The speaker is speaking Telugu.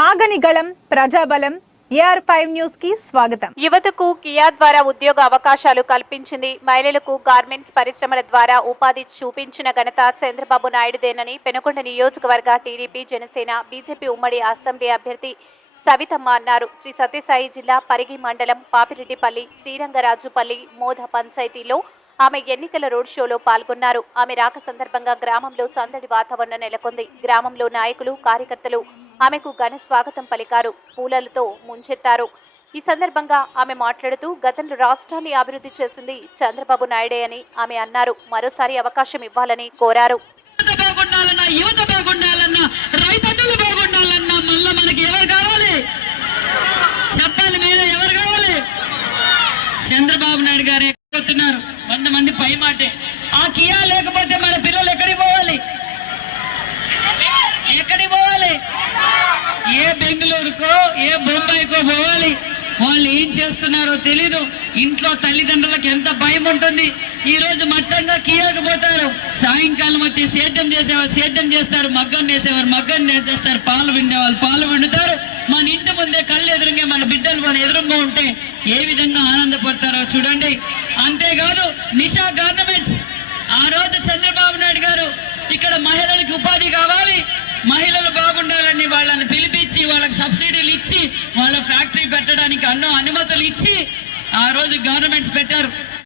ఆగని గళం ప్రజాబలం ఏఆర్ ఫైవ్ న్యూస్కి స్వాగతం. యువతకు కియా ద్వారా ఉద్యోగ అవకాశాలు కల్పించింది మహిళలకు గార్మెంట్స్ పరిశ్రమల ద్వారా ఉపాధి చూపించిన ఘనత చంద్రబాబు నాయుడుదేనని పెనుకొండ నియోజకవర్గ టీడీపీ జనసేన బీజేపీ ఉమ్మడి అసెంబ్లీ అభ్యర్థి సవితమ్మ అన్నారు. శ్రీ సత్యసాయి జిల్లా పరిగి మండలం పాపిరెడ్డిపల్లి శ్రీరంగరాజుపల్లి మోధ పంచాయతీలో ఆమె ఎన్నికల రోడ్ షోలో పాల్గొన్నారు. ఆమె రాక సందర్భంగా గ్రామంలో సందడి వాతావరణం నెలకొంది. గ్రామంలో నాయకులు కార్యకర్తలు ఆమెకు ఘన స్వాగతం పలికారు. పూలలతో ముంచెత్తారు. ఈ సందర్భంగా ఆమె మాట్లాడుతూ గతంలో రాష్ట్రాన్ని అభివృద్ధి చేసింది చంద్రబాబు నాయుడే అని ఆమె అన్నారు. మరోసారి అవకాశం ఇవ్వాలని కోరారు. మనకి ఎవరు కావాలి ఎవరు కావాలి చంద్రబాబు నాయుడు గారు ఎక్కుతున్నారు వంద మంది పై మాటే. ఆ కియా లేకపోతే మన పిల్లలు ఎక్కడికి పోవాలి ఎక్కడికి పోవాలి ఏ బెంగళూరుకో ఏ బొంబాయికో పోవాలి? వాళ్ళు ఏం చేస్తున్నారో తెలీదు. ఇంట్లో తల్లిదండ్రులకు ఎంత భయం ఉంటుంది. ఈ రోజు మట్టంగా కీయకపోతారు సాయంకాలం వచ్చి సేద్యం చేసేవారు సేద్యం చేస్తారు మగ్గం వేసేవారు మగ్గం చేస్తారు పాలు విండేవాళ్ళు పాలు విండుతారు. మన ఇంటి ముందే కళ్ళు ఎదురుగా మన బిడ్డలు మన ఎదురుగా ఉంటే ఏ విధంగా ఆనందపడతారో చూడండి. అంతేకాదు నిషా గార్నమెంట్స్. ఆ రోజు చంద్రబాబు నాయుడు గారు ఇక్కడ మహిళలకు ఉపాధి కావాలి వాళ్ళ ఫ్యాక్టరీ పెట్టడానికి అన్నో అనుమతులు ఇచ్చి ఆ రోజు గవర్నమెంట్స్ పెట్టారు.